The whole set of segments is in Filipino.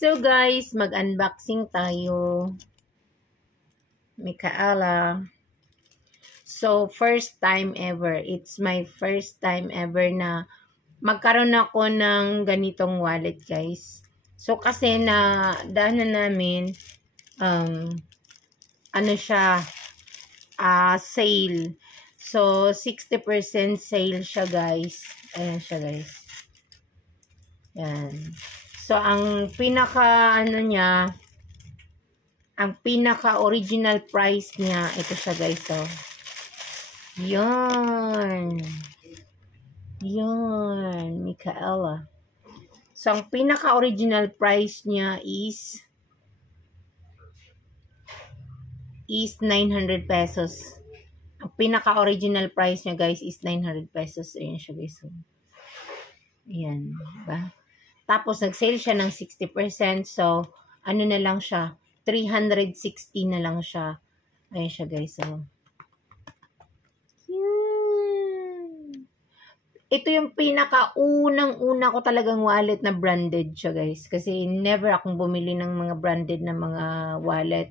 So guys, mag-unboxing tayo. Micaela. So first time ever. It's my first time ever na magkaroon ako ng ganitong wallet, guys. So kasi na daanan namin ano siya, sale. So 60% sale siya, guys. Ayan siya, guys. Yan. So ang pinaka niya, ang pinaka-original price niya, ito siya, guys, oh. Yan. Yan, Micaela. So, ang pinaka-original price niya is 900 pesos. Ang pinaka-original price niya, guys, is 900 pesos. Ayan siya, guys. Ayan, diba? Tapos, nag-sale siya ng 60%. So, ano na lang siya? 360 na lang siya. Ayan siya, guys. So, ito yung pinaka-unang-una ko talagang wallet na branded siya, guys. Kasi never akong bumili ng mga branded na mga wallet.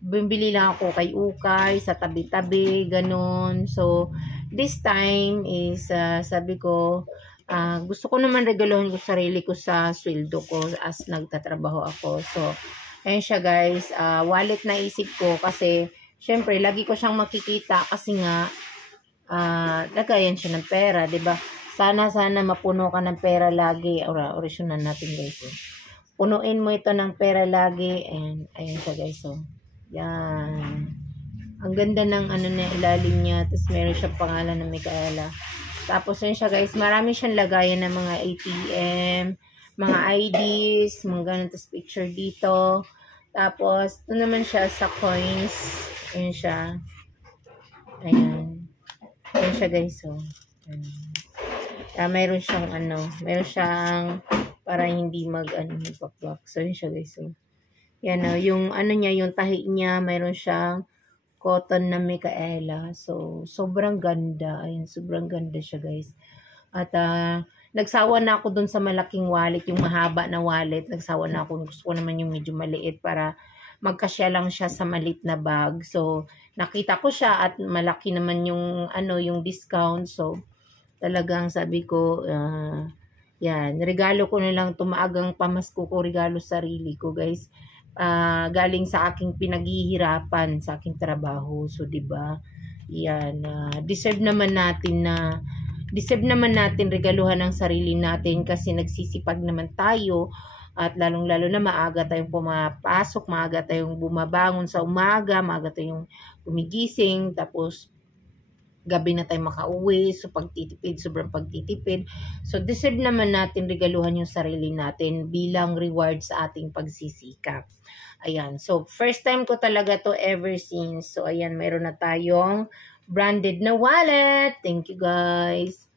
Bumili lang ako kay Ukay, sa tabi-tabi, ganun. So, this time is, sabi ko, gusto ko naman regaluhin ko sarili ko sa sweldo ko as nagtatrabaho ako. So, ayun siya, guys. Wallet na isip ko kasi, syempre, lagi ko siyang makikita kasi nga, lagayan siya ng pera, 'di ba? Sana mapuno ka ng pera lagi. Orisyonan natin, guys. Punuin mo ito ng pera lagi, and ayun siya, guys. So, yan. Ang ganda ng ano na ilalim niya, tapos meron siyang pangalan ng Micaela. Tapos yun siya, guys, marami siyang lagayan ng mga ATM, mga IDs, mga ganun, tapos picture dito. Tapos ito naman siya sa coins. Ayun siya. Ayan. Ayan siya, guys. So, mayroon siyang mayroon siyang para hindi mag-block. So, yun siya, guys. So, yan, yung niya, yung tahi niya, mayroon siyang cotton na Micaela. So, sobrang ganda. Ayan, sobrang ganda siya, guys. At, nagsawa na ako dun sa malaking wallet, yung mahaba na wallet. Nagsawa na ako. Gusto ko naman yung medyo maliit para magkasya lang siya sa maliit na bag. So, nakita ko siya at malaki naman yung yung discount. So, talagang sabi ko, yan, regalo ko na lang, tumaagang pamasko ko, regalo sarili ko, guys. Galing sa aking pinaghihirapan sa aking trabaho. So, 'di ba? Yan, deserve naman natin regaluhan ng sarili natin kasi nagsisipag naman tayo. At lalong-lalo na maaga tayong pumapasok, maaga tayong bumabangon sa umaga, maaga tayong gumigising, tapos gabi na tayo makauwi. So, pagtitipid, sobrang pagtitipid. So, deserve naman natin regaluhan yung sarili natin bilang reward sa ating pagsisikap. Ayan. So, first time ko talaga to ever since. So, ayan, meron na tayong branded na wallet. Thank you, guys.